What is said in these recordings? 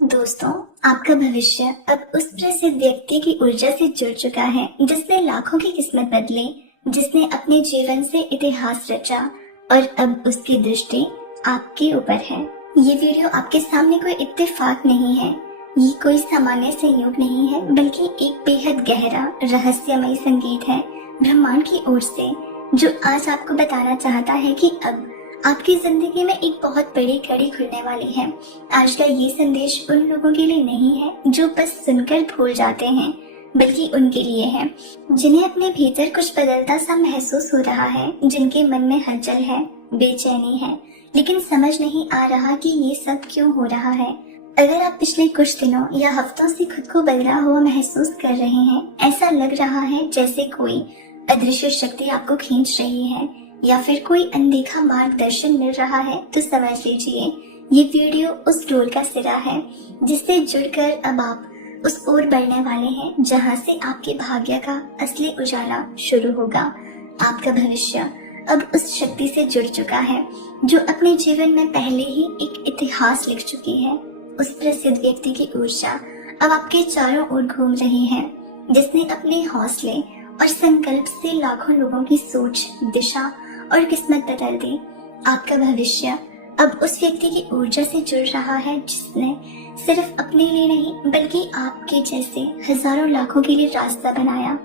दोस्तों, आपका भविष्य अब उस प्रसिद्ध व्यक्ति की ऊर्जा से जुड़ चुका है जिसने लाखों की किस्मत बदली, जिसने अपने जीवन से इतिहास रचा और अब उसकी दृष्टि आपके ऊपर है। ये वीडियो आपके सामने कोई इत्तेफाक नहीं है, ये कोई सामान्य संयोग नहीं है, बल्कि एक बेहद गहरा रहस्यमय संगीत है ब्रह्मांड की ओर से, जो आज आपको बताना चाहता है कि अब आपकी जिंदगी में एक बहुत बड़ी कड़ी खुलने वाली है। आज का ये संदेश उन लोगों के लिए नहीं है जो बस सुनकर भूल जाते हैं, बल्कि उनके लिए है जिन्हें अपने भीतर कुछ बदलता सा महसूस हो रहा है, जिनके मन में हलचल है, बेचैनी है, लेकिन समझ नहीं आ रहा कि ये सब क्यों हो रहा है। अगर आप पिछले कुछ दिनों या हफ्तों से खुद को बदला हुआ महसूस कर रहे हैं, ऐसा लग रहा है जैसे कोई अदृश्य शक्ति आपको खींच रही है या फिर कोई अनदेखा मार्गदर्शन मिल रहा है, तो समझ लीजिए ये वीडियो उस डोर का सिरा है जिससे जुड़कर अब आप उस ओर बढ़ने वाले हैं जहां से आपके भाग्य का असली उजाला शुरू होगा। आपका भविष्य अब उस शक्ति से जुड़ चुका है जो अपने जीवन में पहले ही एक इतिहास लिख चुकी है। उस प्रसिद्ध व्यक्ति की ऊर्जा अब आपके चारों ओर घूम रही है, जिसने अपने हौसले और संकल्प से लाखों लोगों की सोच, दिशा और किस्मत बदल दी। आपका भविष्य अब उस व्यक्ति की ऊर्जा से जुड़ रहा है जिसने सिर्फ अपने लिए नहीं बल्कि आपके जैसे हजारों लाखों के लिए रास्ता बनाया।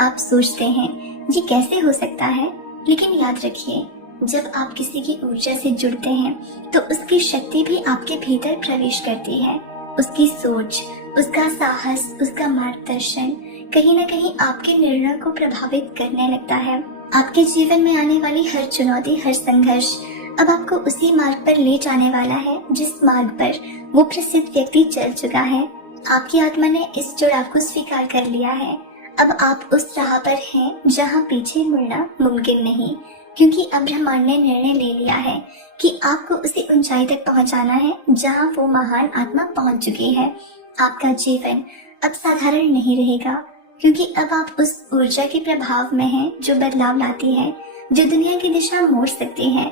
आप सोचते हैं ये कैसे हो सकता है, लेकिन याद रखिए, जब आप किसी की ऊर्जा से जुड़ते हैं तो उसकी शक्ति भी आपके भीतर प्रवेश करती है। उसकी सोच, उसका साहस, उसका मार्गदर्शन कहीं न कहीं आपके निर्णय को प्रभावित करने लगता है। आपके जीवन में आने वाली हर चुनौती, हर संघर्ष अब आपको उसी मार्ग पर ले जाने वाला है जिस मार्ग पर वो प्रसिद्ध व्यक्ति चल चुका है। आपकी आत्मा ने इस जुड़ाव को स्वीकार कर लिया है। अब आप उस राह पर हैं जहां पीछे मुड़ना मुमकिन नहीं, क्योंकि अब ब्रह्मांड ने निर्णय ले लिया है कि आपको उसी ऊंचाई तक पहुंचाना है जहां वो महान आत्मा पहुंच चुकी है। आपका जीवन अब साधारण नहीं रहेगा, क्योंकि अब आप उस ऊर्जा के प्रभाव में हैं जो बदलाव लाती है, जो दुनिया की दिशा मोड़ सकती है।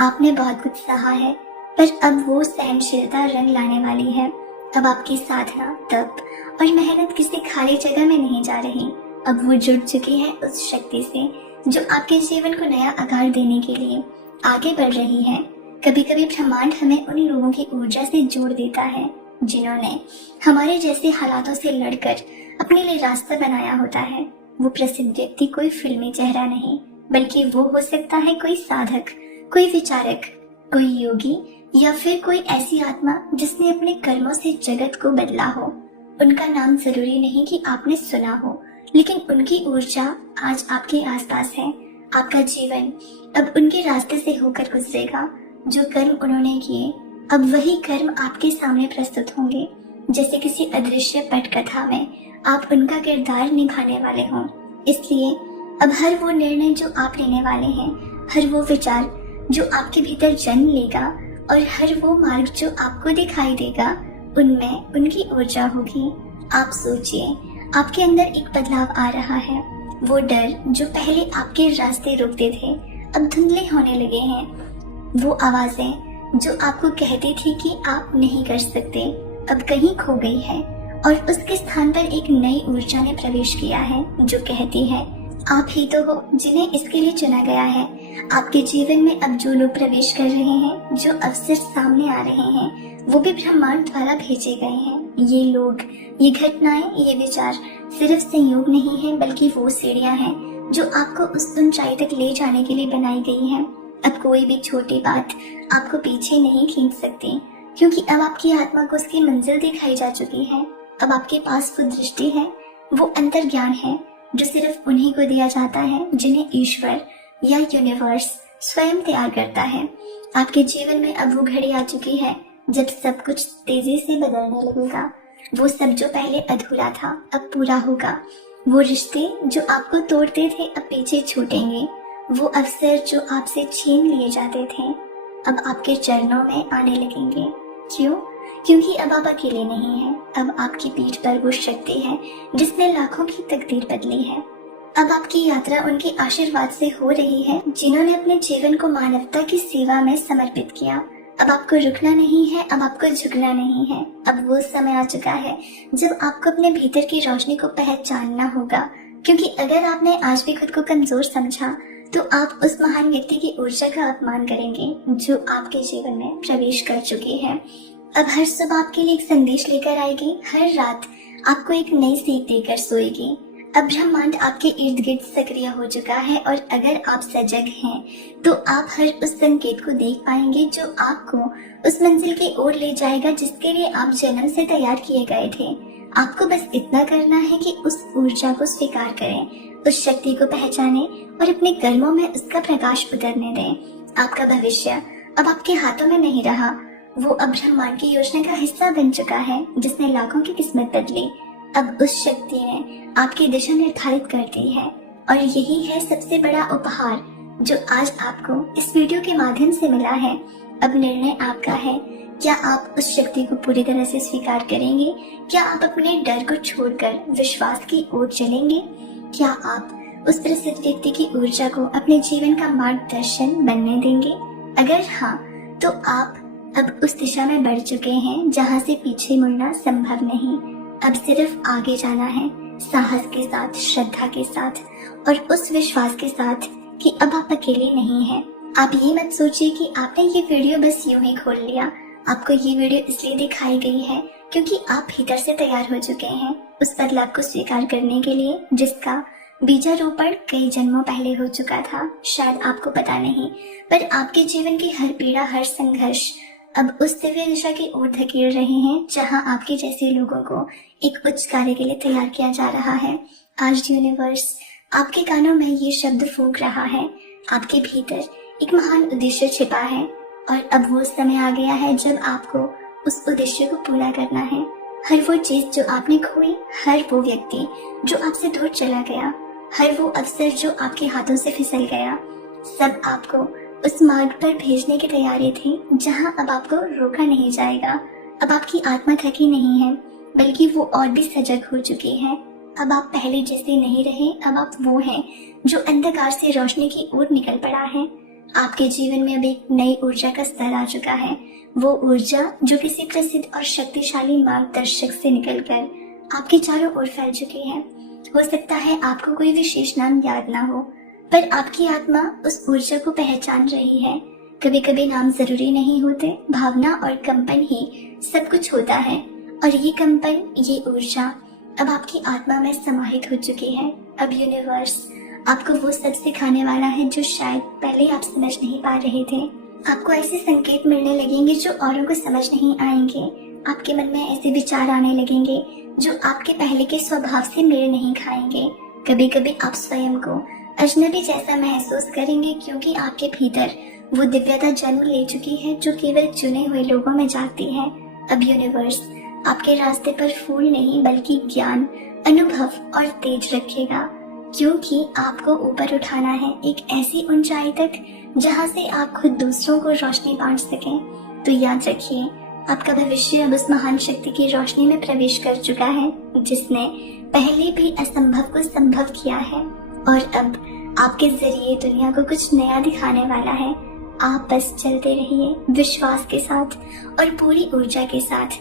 आपने बहुत कुछ सहा है, पर अब वो सहनशीलता रंग लाने वाली है। अब आपकी साधना, तप और मेहनत किसी खाली जगह में नहीं जा रही। अब वो जुड़ चुकी है उस शक्ति से जो आपके जीवन को नया आकार देने के लिए आगे बढ़ रही है। कभी कभी ब्रह्मांड हमें उन लोगों की ऊर्जा से जोड़ देता है जिन्होंने हमारे जैसे हालातों से लड़कर अपने लिए रास्ता बनाया होता है। वो प्रसिद्ध व्यक्ति कोई फिल्मी चेहरा नहीं, बल्कि वो हो सकता है कोई साधक, कोई विचारक, कोई योगी या फिर कोई ऐसी आत्मा जिसने अपने कर्मों से जगत को बदला हो। उनका नाम जरूरी नहीं कि आपने सुना हो, लेकिन उनकी ऊर्जा आज आपके आसपास है। आपका जीवन अब उनके रास्ते से होकर गुजरेगा। जो कर्म उन्होंने किए, अब वही कर्म आपके सामने प्रस्तुत होंगे, जैसे किसी अदृश्य पटकथा में आप उनका किरदार निभाने वाले हों। इसलिए अब हर वो निर्णय जो आप लेने वाले हैं, हर वो विचार जो आपके भीतर जन्म लेगा और हर वो मार्ग जो आपको दिखाई देगा, उनमें उनकी ऊर्जा होगी। आप सोचिए, आपके अंदर एक बदलाव आ रहा है। वो डर जो पहले आपके रास्ते रोकते थे, अब धुंधले होने लगे हैं। वो आवाजें जो आपको कहती थी कि आप नहीं कर सकते, अब कहीं खो गई है और उसके स्थान पर एक नई ऊर्जा ने प्रवेश किया है जो कहती है आप ही तो हो जिन्हें इसके लिए चुना गया है। आपके जीवन में अब जो लोग प्रवेश कर रहे हैं, जो अवसर सामने आ रहे हैं, वो भी ब्रह्मांड द्वारा भेजे गए हैं। ये लोग, ये घटनाएं, ये विचार सिर्फ संयोग नहीं है, बल्कि वो सीढ़ियां हैं जो आपको उस ऊंचाई तक ले जाने के लिए बनाई गई हैं। अब कोई भी छोटी बात आपको पीछे नहीं खींच सकती, क्योंकि अब आपकी आत्मा को उसकी मंजिल दिखाई जा चुकी है। अब आपके पास वो दृष्टि है, वो अंतर ज्ञान है जो सिर्फ उन्हीं को दिया जाता है जिन्हें ईश्वर या यूनिवर्स स्वयं तैयार करता है। आपके जीवन में अब वो घड़ी आ चुकी है जब सब कुछ तेजी से बदलने लगेगा। वो सब जो पहले अधूरा था अब पूरा होगा। वो रिश्ते जो आपको तोड़ते थे अब पीछे छूटेंगे। वो अवसर जो आपसे छीन लिए जाते थे अब आपके चरणों में आने लगेंगे। क्यों? क्योंकि अब आप अकेले नहीं हैं। अब आपकी पीठ पर वो शक्ति है जिसने लाखों की तकदीर बदली है। अब आपकी यात्रा उनके आशीर्वाद से हो रही है जिन्होंने अपने जीवन को मानवता की सेवा में समर्पित किया। अब आपको रुकना नहीं है, अब आपको झुकना नहीं है। अब वो समय आ चुका है जब आपको अपने भीतर की रोशनी को पहचानना होगा, क्योंकि अगर आपने आज भी खुद को कमजोर समझा तो आप उस महान व्यक्ति की ऊर्जा का अपमान करेंगे जो आपके जीवन में प्रवेश कर चुकी है। अब हर सुबह आपके लिए एक संदेश लेकर आएगी, हर रात आपको एक नई सीख देकर सोएगी। अब ब्रह्मांड आपके इर्द गिर्द सक्रिय हो चुका है और अगर आप सजग हैं तो आप हर उस संकेत को देख पाएंगे जो आपको उस मंजिल की ओर ले जाएगा जिसके लिए आप जन्म से तैयार किए गए थे। आपको बस इतना करना है कि उस ऊर्जा को स्वीकार करें, उस शक्ति को पहचानें और अपने कर्मों में उसका प्रकाश उतरने दें। आपका भविष्य अब आपके हाथों में नहीं रहा, वो अब ब्रह्मांड की योजना का हिस्सा बन चुका है जिसने लाखों की किस्मत बदली। अब उस शक्ति ने आपकी दिशा निर्धारित कर दी है और यही है सबसे बड़ा उपहार जो आज आपको इस वीडियो के माध्यम से मिला है। अब निर्णय आपका है, क्या आप उस शक्ति को पूरी तरह से स्वीकार करेंगे? क्या आप अपने डर को छोड़कर विश्वास की ओर चलेंगे? क्या आप उस प्रसिद्ध व्यक्ति की ऊर्जा को अपने जीवन का मार्गदर्शन बनने देंगे? अगर हाँ, तो आप अब उस दिशा में बढ़ चुके हैं जहाँ से पीछे मुड़ना संभव नहीं। अब सिर्फ आगे जाना है, साहस के साथ, श्रद्धा के साथ और उस विश्वास के साथ कि अब आप अकेले नहीं हैं। आप ये मत सोचिए कि आपने ये वीडियो बस यूं ही खोल लिया। आपको ये वीडियो इसलिए दिखाई गई है क्योंकि आप भीतर से तैयार हो चुके हैं उस बदलाव को स्वीकार करने के लिए जिसका बीजारोपण कई जन्मों पहले हो चुका था। शायद आपको पता नहीं, पर आपके जीवन की हर पीड़ा, हर संघर्ष अब उस दिव्य दिशा की ओर धकेल रहे हैं जहां आपके जैसे लोगों को एक उच्च कार्य के लिए तैयार किया जा रहा है। आज यूनिवर्स आपके कानों में ये शब्द फूंक रहा है, आपके भीतर एक महान उद्देश्य छिपा है और अब वो समय आ गया है जब आपको उस उद्देश्य को पूरा करना है। हर वो चीज जो आपने खोई, हर वो व्यक्ति जो आपसे दूर चला गया, हर वो अवसर जो आपके हाथों से फिसल गया, सब आपको उस मार्ग पर भेजने की तैयारी थी जहां अब आपको रोका नहीं जाएगा। अब आपकी आत्मा थकी नहीं है, बल्कि वो और भी सजग हो चुकी है। अब आप पहले जैसे नहीं रहे, अब आप वो हैं जो अंधकार से रोशनी की ओर निकल पड़ा है। आपके जीवन में अब एक नई ऊर्जा का स्तर आ चुका है, वो ऊर्जा जो किसी प्रसिद्ध और शक्तिशाली मार्गदर्शक से निकलकर आपके चारों ओर फैल चुकी है। हो सकता है आपको कोई विशेष नाम याद ना हो, पर आपकी आत्मा उस ऊर्जा को पहचान रही है। कभी कभी नाम जरूरी नहीं होते, भावना और कंपन ही सब कुछ होता है और ये कंपन, ये ऊर्जा अब आपकी आत्मा में समाहित हो चुकी है। अब यूनिवर्स आपको वो सब सिखाने वाला है जो शायद पहले आप समझ नहीं पा रहे थे। आपको ऐसे संकेत मिलने लगेंगे जो औरों को समझ नहीं आएंगे। आपके मन में ऐसे विचार आने लगेंगे जो आपके पहले के स्वभाव से मेल नहीं खाएंगे। कभी कभी आप स्वयं को अजनबी जैसा महसूस करेंगे क्योंकि आपके भीतर वो दिव्यता जन्म ले चुकी है जो केवल चुने हुए लोगों में जाती है। अब यूनिवर्स आपके रास्ते पर फूल नहीं बल्कि ज्ञान, अनुभव और तेज रखेगा, क्योंकि आपको ऊपर उठाना है एक ऐसी ऊंचाई तक जहां से आप खुद दूसरों को रोशनी बांट सकें। तो याद रखिए, आपका भविष्य अब उस महान शक्ति की रोशनी में प्रवेश कर चुका है जिसने पहले भी असंभव को संभव किया है और अब आपके जरिए दुनिया को कुछ नया दिखाने वाला है। आप बस चलते रहिए विश्वास के साथ और पूरी ऊर्जा के साथ।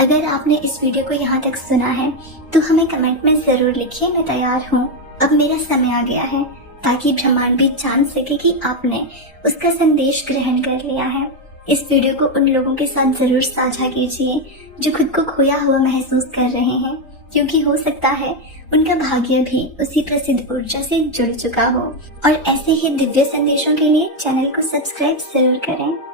अगर आपने इस वीडियो को यहाँ तक सुना है तो हमें कमेंट में जरूर लिखिए, मैं तैयार हूँ, अब मेरा समय आ गया है, ताकि ब्रह्मांड भी जान सके कि आपने उसका संदेश ग्रहण कर लिया है। इस वीडियो को उन लोगों के साथ जरूर साझा कीजिए जो खुद को खोया हुआ महसूस कर रहे हैं, क्योंकि हो सकता है उनका भाग्य भी उसी प्रसिद्ध ऊर्जा से जुड़ चुका हो। और ऐसे ही दिव्य संदेशों के लिए चैनल को सब्सक्राइब जरूर करें।